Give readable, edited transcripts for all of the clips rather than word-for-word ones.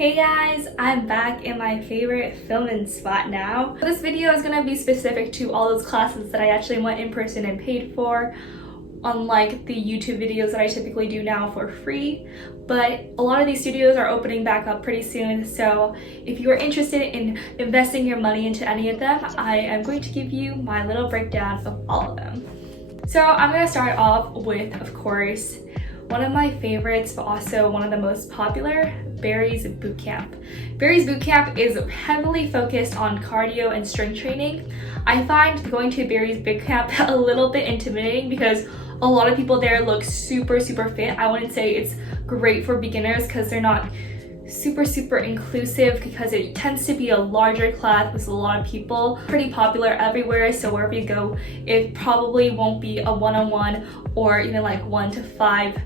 Hey guys, I'm back in my favorite filming spot now. This video is gonna be specific to all those classes that I actually went in person and paid for, unlike the YouTube videos that I typically do now for free. But a lot of these studios are opening back up pretty soon, so if you are interested in investing your money into any of them, I am going to give you my little breakdown of all of them. So I'm gonna start off with, of course, one of my favorites, but also one of the most popular, Barry's Bootcamp. Barry's Bootcamp is heavily focused on cardio and strength training. I find going to Barry's Bootcamp a little bit intimidating because a lot of people there look super fit. I wouldn't say it's great for beginners because they're not super inclusive, because it tends to be a larger class with a lot of people. Pretty popular everywhere, so wherever you go, it probably won't be a one-on-one or even like 1:5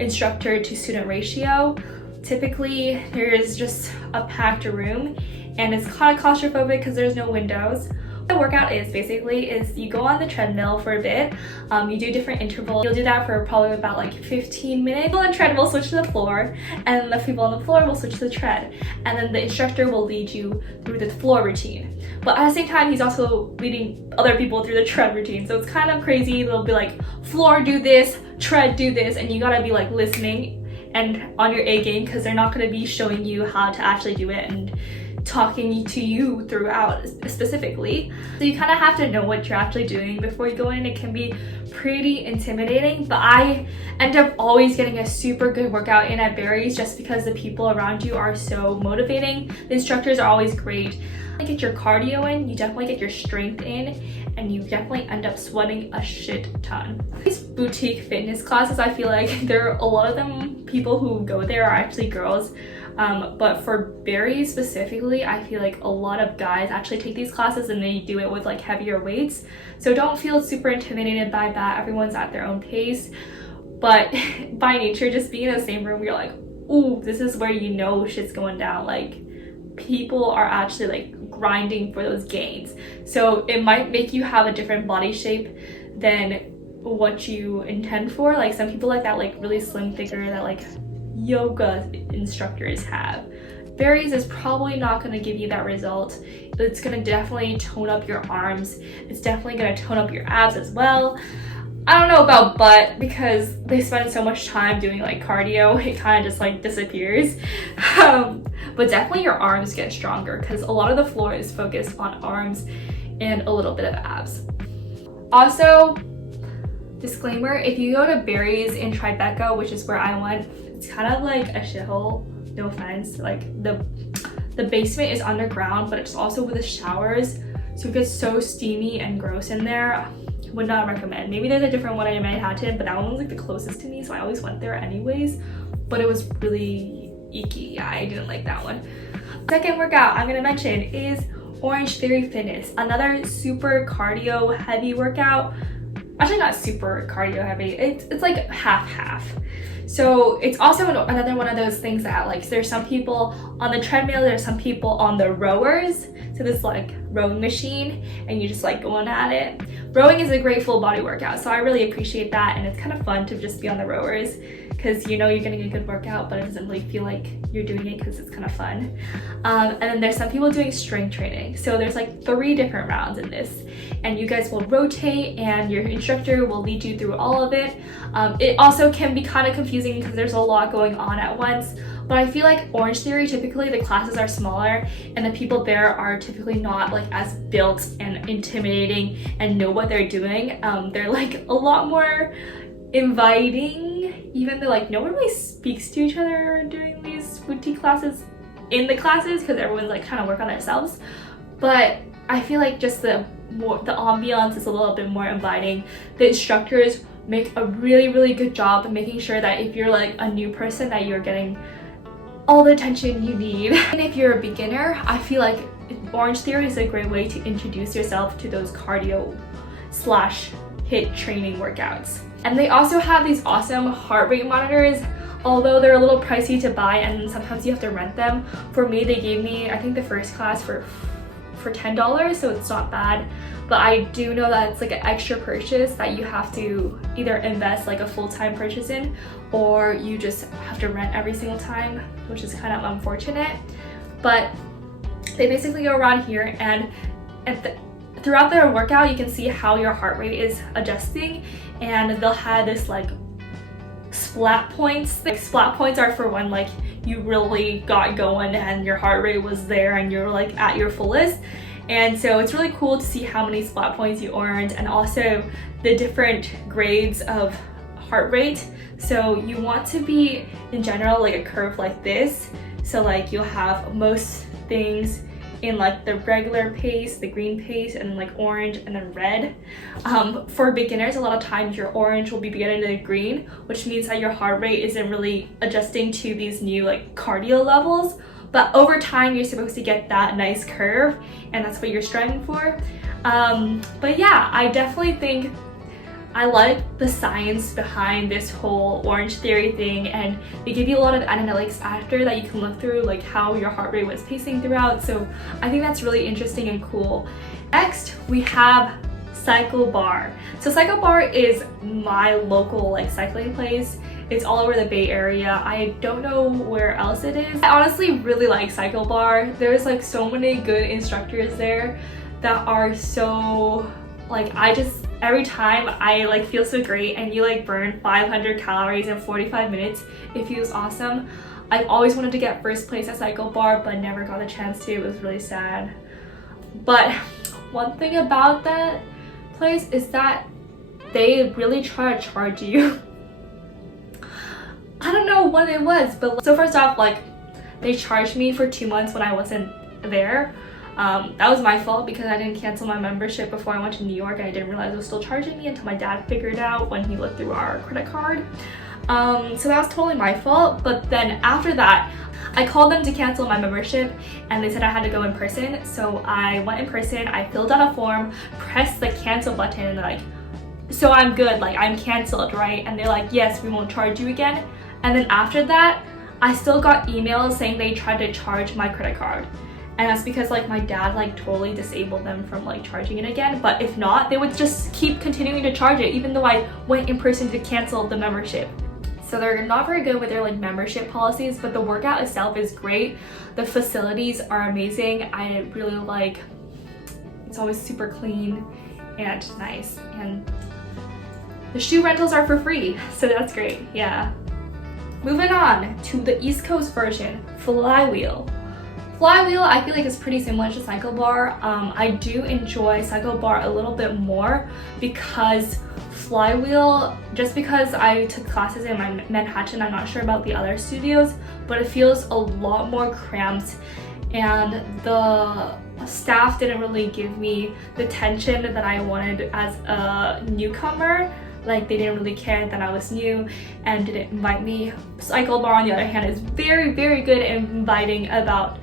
instructor to student ratio. Typically there's just a packed room and it's kind of claustrophobic because there's no windows. The workout is you go on the treadmill for a bit, you do different intervals. You'll do that for probably about like 15 minutes. People on the tread will switch to the floor, and then the people on the floor will switch to the tread, and then the instructor will lead you through the floor routine. But at the same time, he's also leading other people through the tread routine, so it's kind of crazy. They'll be like, floor do this, tread do this, and you gotta be like listening and on your A game, because they're not gonna be showing you how to actually do it and talking to you throughout specifically. So you kind of have to know what you're actually doing before you go in. It can be pretty intimidating, but I end up always getting a super good workout in at Barry's just because the people around you are so motivating. The instructors are always great. You get your cardio in, you definitely get your strength in, and you definitely end up sweating a shit ton. These boutique fitness classes, I feel like a lot of them, people who go there are actually girls. But for Barry specifically, I feel like a lot of guys actually take these classes and they do it with like heavier weights. So don't feel super intimidated by that. Everyone's at their own pace. But by nature, just being in the same room, you're like, ooh, this is where you know shit's going down. Like, people are actually like grinding for those gains. So it might make you have a different body shape than what you intend for. Like some people like that like really slim figure that like yoga instructors have. Barry's is probably not going to give you that result. It's going to definitely tone up your arms. It's definitely going to tone up your abs as well. I don't know about butt because they spend so much time doing like cardio, it kind of just like disappears. But definitely your arms get stronger because a lot of the floor is focused on arms and a little bit of abs. Also, disclaimer, if you go to Barry's in Tribeca, which is where I went, it's kind of like a shithole, no offense. Like the basement is underground, but it's also with the showers, so it gets so steamy and gross in there. Would not recommend. Maybe there's a different one in Manhattan, but that one was like the closest to me, so I always went there anyways. But it was really icky. Yeah, I didn't like that one. Second workout I'm gonna mention is Orangetheory Fitness, another super cardio heavy workout. Actually not super cardio heavy, it's like half. So it's also another one of those things that like there's some people on the treadmill, there's some people on the rowers, so this like rowing machine, and you just like going at it. Rowing is a great full body workout, so I really appreciate that, and it's kind of fun to just be on the rowers because you know you're getting a good workout, but it doesn't really feel like you're doing it because it's kind of fun. And then there's some people doing strength training, so there's like 3 different rounds in this, and you guys will rotate and your instructor will lead you through all of it. It also can be kind of confusing because there's a lot going on at once, but I feel like Orangetheory, typically the classes are smaller and the people there are typically not like as built and intimidating and know what they're doing. They're like a lot more inviting, even though like no one really speaks to each other during these boutique classes in the classes because everyone's like kind of work on themselves. But I feel like just the ambiance is a little bit more inviting. The instructors make a really good job of making sure that if you're like a new person that you're getting all the attention you need. And if you're a beginner, I feel like Orangetheory is a great way to introduce yourself to those cardio / HIIT training workouts. And they also have these awesome heart rate monitors, although they're a little pricey to buy and sometimes you have to rent them. For me, they gave me, I think the first class for for $10, so it's not bad. But I do know that it's like an extra purchase that you have to either invest like a full-time purchase in, or you just have to rent every single time, which is kind of unfortunate. But they basically go around here, and throughout their workout you can see how your heart rate is adjusting, and they'll have this like splat points. Like splat points are for when like you really got going and your heart rate was there and you're like at your fullest. And so it's really cool to see how many splat points you earned, and also the different grades of heart rate. So you want to be in general like a curve like this. So like you'll have most things in like the regular pace, the green pace, and then like orange and then red. For beginners, a lot of times your orange will be beginning to green, which means that your heart rate isn't really adjusting to these new like cardio levels. But over time, you're supposed to get that nice curve, and that's what you're striving for. But yeah, I definitely think I like the science behind this whole Orange Theory thing, and they give you a lot of analytics after that you can look through, like how your heart rate was pacing throughout. So I think that's really interesting and cool. Next, we have Cycle Bar. So Cycle Bar is my local like cycling place. It's all over the Bay Area. I don't know where else it is. I honestly really like Cycle Bar. There's like so many good instructors there that are so like, every time I like feel so great, and you like burn 500 calories in 45 minutes. It feels awesome. I've always wanted to get first place at Cycle Bar, but never got a chance to. It was really sad. But one thing about that place is that they really try to charge you. I don't know what it was, but so first off, like they charged me for 2 months when I wasn't there. That was my fault because I didn't cancel my membership before I went to New York, and I didn't realize it was still charging me until my dad figured it out when he looked through our credit card. So that was totally my fault. But then after that, I called them to cancel my membership, and they said I had to go in person. So I went in person, I filled out a form, pressed the cancel button, and they're like, so I'm good, like I'm canceled, right? And they're like, yes, we won't charge you again. And then after that, I still got emails saying they tried to charge my credit card. And that's because like my dad like totally disabled them from like charging it again. But if not, they would just keep continuing to charge it even though I went in person to cancel the membership. So they're not very good with their like membership policies, but the workout itself is great. The facilities are amazing. I really like, it's always super clean and nice. And the shoe rentals are for free, so that's great, yeah. Moving on to the East Coast version, Flywheel. Flywheel, I feel like is pretty similar to Cycle Bar. I do enjoy Cycle Bar a little bit more because Flywheel, just because I took classes in Manhattan, I'm not sure about the other studios, but it feels a lot more cramped, and the staff didn't really give me the attention that I wanted as a newcomer. Like they didn't really care that I was new and didn't invite me. Cycle Bar on the other hand is very, very good at inviting about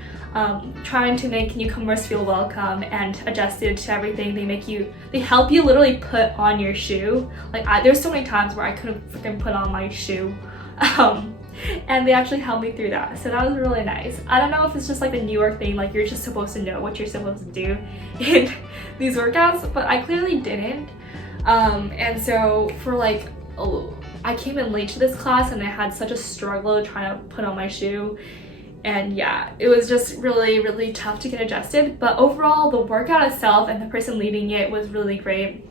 trying to make newcomers feel welcome and adjusted to everything. They help you literally put on your shoe. Like there's so many times where I couldn't freaking put on my shoe. And they actually helped me through that. So that was really nice. I don't know if it's just like the New York thing, like you're just supposed to know what you're supposed to do in these workouts, but I clearly didn't. And so for like, I came in late to this class and I had such a struggle trying to put on my shoe. And yeah, it was just really, really tough to get adjusted. But overall, the workout itself and the person leading it was really great.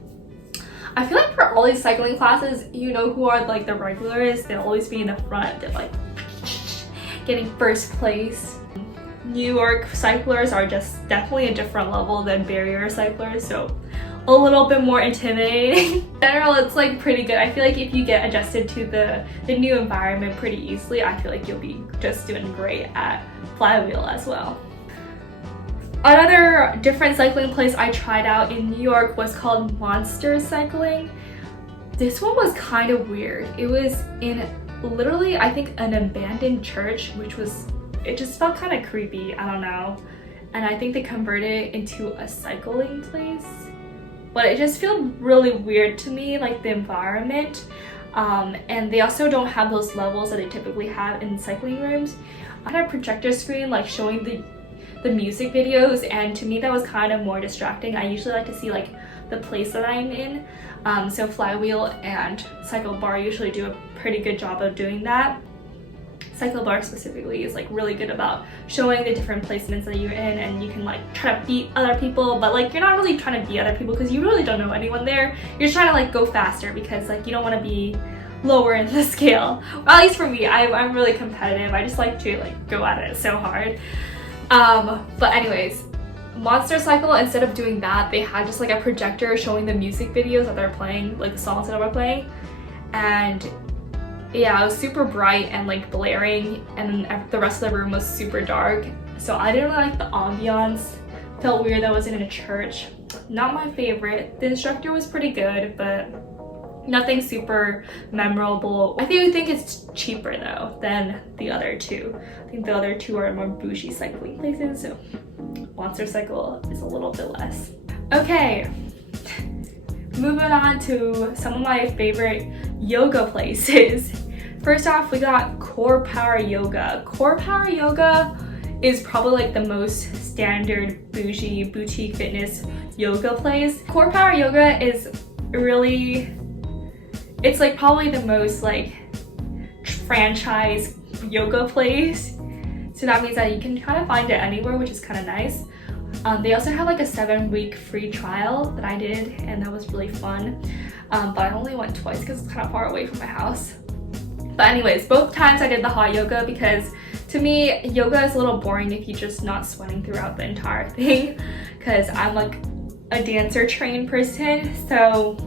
I feel like for all these cycling classes, you know who are like the regulars, they'll always be in the front. They're like getting first place. New York cyclers are just definitely a different level than Bay Area cyclers, so a little bit more intimidating. In general, it's like pretty good. I feel like if you get adjusted to the new environment pretty easily, I feel like you'll be just doing great at Flywheel as well. Another different cycling place I tried out in New York was called Monster Cycling. This one was kind of weird. It was in literally, I think, an abandoned church, it just felt kind of creepy, I don't know. And I think they converted it into a cycling place. But it just felt really weird to me, like the environment. And they also don't have those levels that they typically have in cycling rooms. I had a projector screen like showing the music videos, and to me that was kind of more distracting. I usually like to see like the place that I'm in. So Flywheel and Cycle Bar usually do a pretty good job of doing that. Cycle Bar specifically is like really good about showing the different placements that you're in, and you can like try to beat other people, but like you're not really trying to beat other people because you really don't know anyone there. You're just trying to like go faster because like you don't want to be lower in the scale. Well, at least for me, I'm really competitive. I just like to like go at it so hard. But anyways, Monster Cycle, instead of doing that, they had just like a projector showing the music videos that they're playing, like the songs that we're playing, and yeah, it was super bright and like blaring, and the rest of the room was super dark, so I didn't really like the ambiance. Felt weird that I wasn't in a church. Not my favorite. The instructor was pretty good, but nothing super memorable. I do think it's cheaper though than the other two. I think the other two are more bougie cycling places, so Monster Cycle is a little bit less. Okay, moving on to some of my favorite yoga places. First off, we got Corepower Yoga. Corepower Yoga is probably like the most standard bougie boutique fitness yoga place. Corepower Yoga is really, it's like probably the most like franchise yoga place. So that means that you can kind of find it anywhere, which is kind of nice. They also have like a 7-week free trial that I did, and that was really fun. But I only went twice because it's kind of far away from my house. But anyways, both times I did the hot yoga because to me, yoga is a little boring if you're just not sweating throughout the entire thing, because I'm like a dancer trained person, so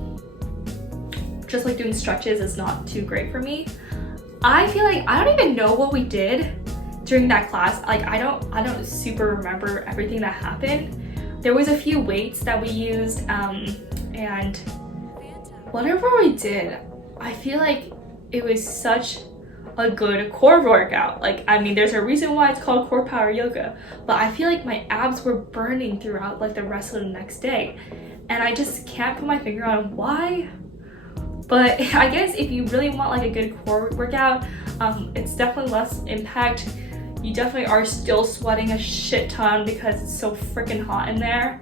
just like doing stretches is not too great for me. I feel like I don't even know what we did during that class. Like I don't super remember everything that happened. There was a few weights that we used, and whatever we did, I feel like it was such a good core workout. Like, I mean, there's a reason why it's called Core Power Yoga, but I feel like my abs were burning throughout like the rest of the next day, and I just can't put my finger on why. But I guess if you really want like a good core workout, it's definitely less impact. You definitely are still sweating a shit ton because it's so freaking hot in there.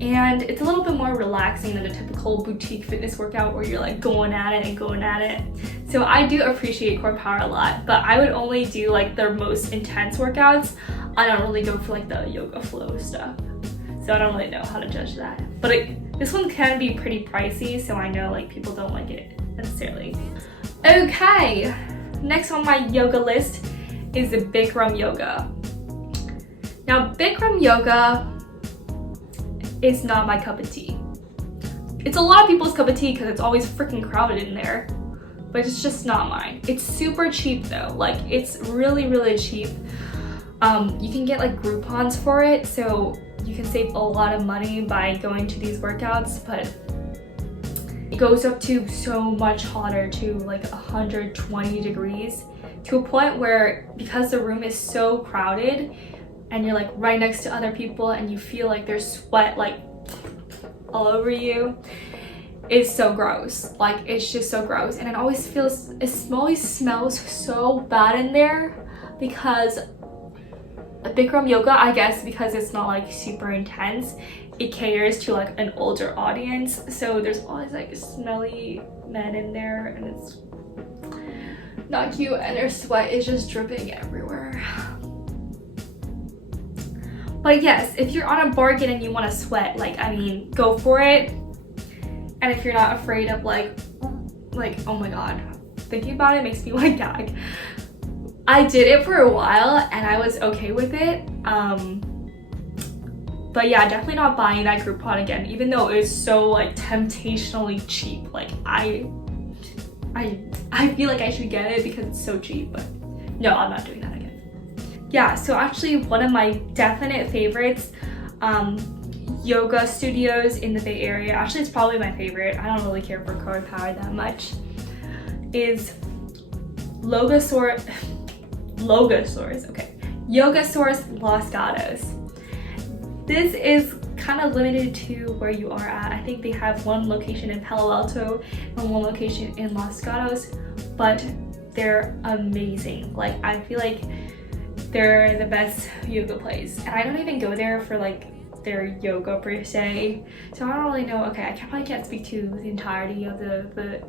And it's a little bit more relaxing than a typical boutique fitness workout where you're like going at it and going at it. So I do appreciate Core Power a lot, but I would only do like their most intense workouts. I don't really go for like the yoga flow stuff. So I don't really know how to judge that. But this one can be pretty pricey, so I know like people don't like it necessarily. Okay, next on my yoga list is the Bikram yoga. Now Bikram yoga is not my cup of tea. It's a lot of people's cup of tea because it's always freaking crowded in there, but it's just not mine. It's super cheap though. Like it's really, really cheap. You can get like Groupons for it, so you can save a lot of money by going to these workouts, but it goes up to so much hotter, to like 120 degrees, to a point where because the room is so crowded and you're like right next to other people and you feel like there's sweat like all over you, it's so gross. Like it's just so gross, and it always smells so bad in there because Bikram yoga, I guess because it's not like super intense, it caters to like an older audience, so there's always like smelly men in there and it's not cute, and their sweat is just dripping everywhere. But yes, if you're on a bargain and you want to sweat, like, I mean, go for it. And if you're not afraid of like, oh my god, thinking about it makes me like gag. I did it for a while and I was okay with it. But yeah, definitely not buying that Groupon again, even though it's so like temptationally cheap. Like I feel like I should get it because it's so cheap, but no, I'm not doing that again. Yeah, so actually one of my definite favorites yoga studios in the Bay Area, actually it's probably my favorite, I don't really care for Core Power that much, is Yogasaurus, okay, Yogasaurus Los Gatos. This is kind of limited to where you are at. I think they have one location in Palo Alto and one location in Los Gatos, but they're amazing. Like I feel like they're the best yoga place. And I don't even go there for like their yoga per se, so I don't really know. Okay, I probably can't speak to the entirety of the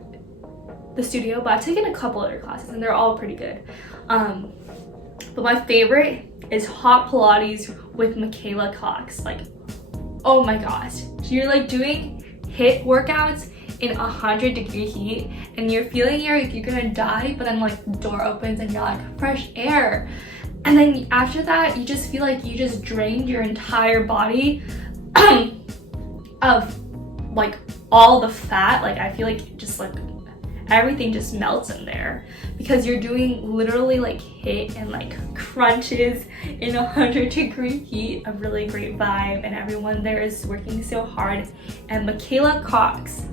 studio, but I've taken a couple other classes and they're all pretty good. But my favorite is hot Pilates with Michaela Cox. Like, oh my gosh, you're like doing HIIT workouts in 100-degree heat and you're feeling you're gonna die, but then like the door opens and you're like, fresh air. And then after that, you just feel like you just drained your entire body of like all the fat. Like I feel like just like everything just melts in there because you're doing literally like HIIT and like crunches in 100-degree heat. A really great vibe, and everyone there is working so hard. And Michaela Cox,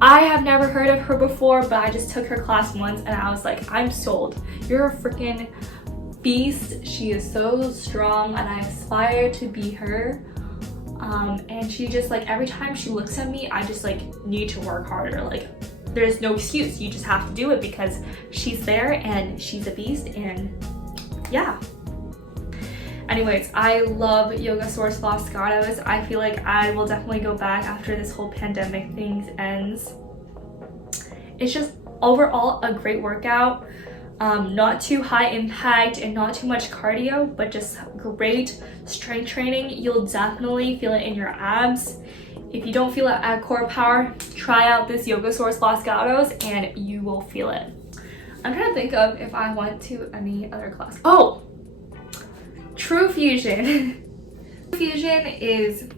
I have never heard of her before, but I just took her class once and I was like, I'm sold. You're a freaking beast. She is so strong and I aspire to be her. And she just like, every time she looks at me, I just like need to work harder. Like there's no excuse, you just have to do it because she's there and she's a beast. And yeah, anyways, I love Yogasaurus Los Gatos. I feel like I will definitely go back after this whole pandemic thing ends. It's just overall a great workout. Not too high impact and not too much cardio, but just great strength training. You'll definitely feel it in your abs. If you don't feel it at corepower, try out this Yogasaurus Los Gatos and you will feel it. I'm trying to think of if I went to any other class. Oh, trufusion. Trufusion is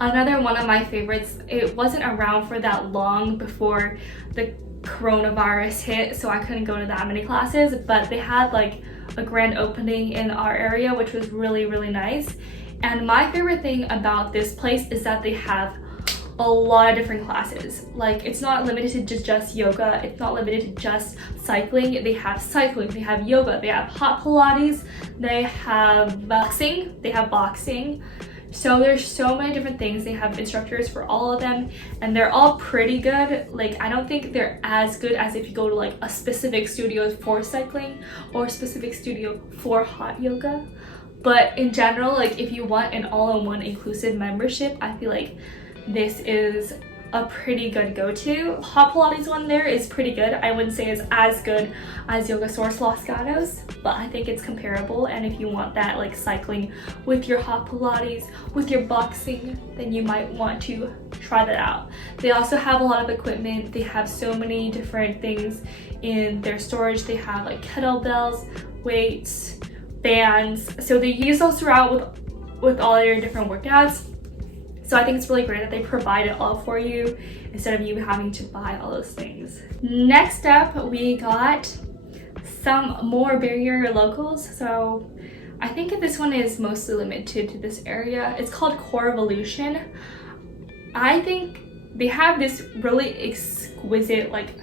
another one of my favorites. It wasn't around for that long before the coronavirus hit, so I couldn't go to that many classes, but they had like a grand opening in our area, which was really, really nice. And my favorite thing about this place is that they have a lot of different classes. Like it's not limited to just yoga, it's not limited to just cycling. They have cycling, they have yoga, they have hot Pilates, they have boxing. So there's so many different things. They have instructors for all of them and they're all pretty good. Like I don't think they're as good as if you go to like a specific studio for cycling or a specific studio for hot yoga. But in general, like if you want an all-in-one inclusive membership, I feel like this is a pretty good go-to. Hot Pilates one there is pretty good. I wouldn't say it's as good as Yogasaurus Los Gatos, but I think it's comparable. And if you want that like cycling with your hot Pilates, with your boxing, then you might want to try that out. They also have a lot of equipment. They have so many different things in their storage. They have like kettlebells, weights, bands. So they use those throughout with all your different workouts. So I think it's really great that they provide it all for you instead of you having to buy all those things. Next up, we got some more bigger locals. So I think this one is mostly limited to this area. It's called Corevolution. I think they have this really exquisite, like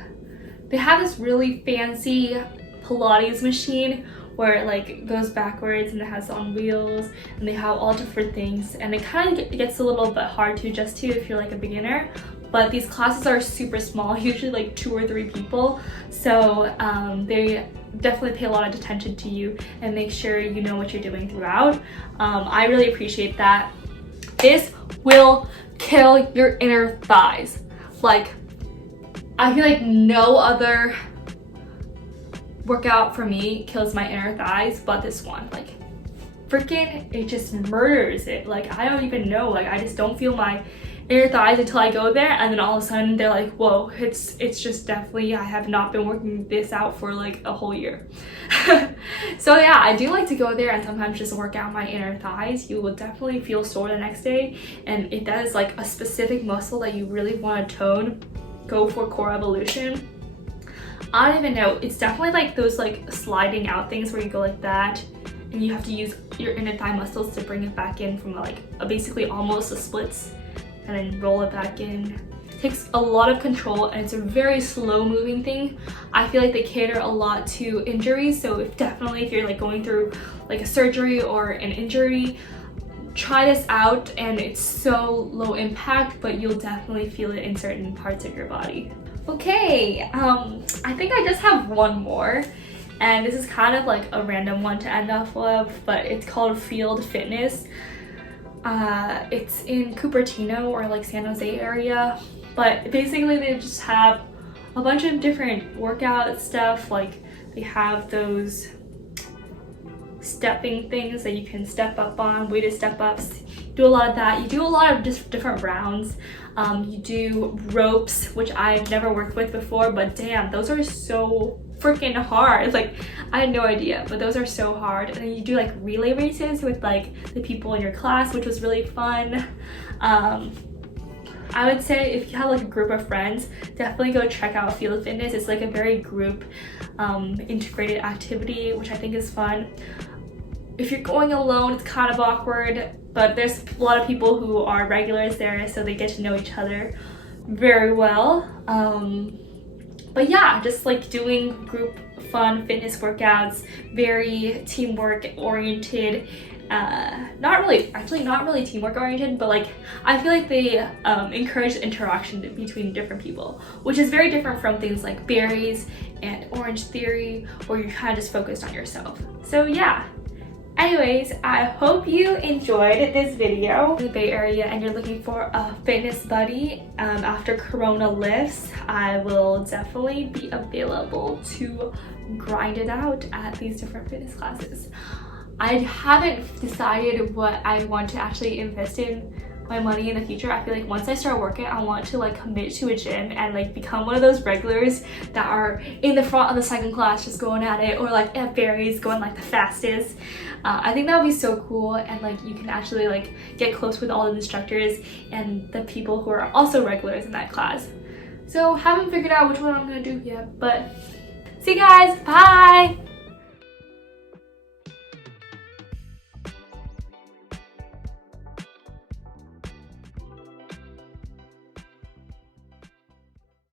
they have this really fancy Pilates machine where it like goes backwards and it has on wheels and they have all different things, and it kind of gets a little bit hard to adjust to if you're like a beginner. But these classes are super small, usually like 2 or 3 people, so they definitely pay a lot of attention to you and make sure you know what you're doing throughout. I really appreciate that. This will kill your inner thighs. Like I feel like no other workout for me kills my inner thighs, but this one, like freaking, it just murders it. Like I don't even know, like I just don't feel my inner thighs until I go there, and then all of a sudden they're like, whoa, it's just definitely, I have not been working this out for like a whole year. So yeah, I do like to go there and sometimes just work out my inner thighs. You will definitely feel sore the next day, and if that is like a specific muscle that you really want to tone, go for Corevolution. I don't even know, it's definitely like those like sliding out things where you go like that and you have to use your inner thigh muscles to bring it back in from like basically almost a splits, and then roll it back in. It takes a lot of control and it's a very slow moving thing. I feel like they cater a lot to injuries, so if you're like going through like a surgery or an injury, try this out. And it's so low impact, but you'll definitely feel it in certain parts of your body. Okay, I think I just have one more, and this is kind of like a random one to end off of, but it's called Field Fitness. It's in Cupertino or like San Jose area, but basically they just have a bunch of different workout stuff. Like they have those stepping things that you can step up on, weighted step ups. Do a lot of that. You do a lot of just different rounds. You do ropes, which I've never worked with before, but damn, those are so freaking hard. Like, I had no idea, but those are so hard. And then you do like relay races with like the people in your class, which was really fun. I would say if you have like a group of friends, definitely go check out Field Fitness. It's like a very group integrated activity, which I think is fun. If you're going alone, it's kind of awkward, but there's a lot of people who are regulars there, so they get to know each other very well. But yeah, just like doing group fun fitness workouts, very teamwork oriented. Not really teamwork oriented, but like I feel like they encourage interaction between different people, which is very different from things like berries and Orange Theory, where you're kind of just focused on yourself. So yeah. Anyways, I hope you enjoyed this video. In the Bay Area and you're looking for a fitness buddy after Corona lifts, I will definitely be available to grind it out at these different fitness classes. I haven't decided what I want to actually invest in my money in the future. I feel like once I start working, I want to like commit to a gym and like become one of those regulars that are in the front of the second class just going at it, or like at berries going like the fastest. I think that would be so cool, and like you can actually like get close with all the instructors and the people who are also regulars in that class. So haven't figured out which one I'm gonna do yet, but see you guys, bye!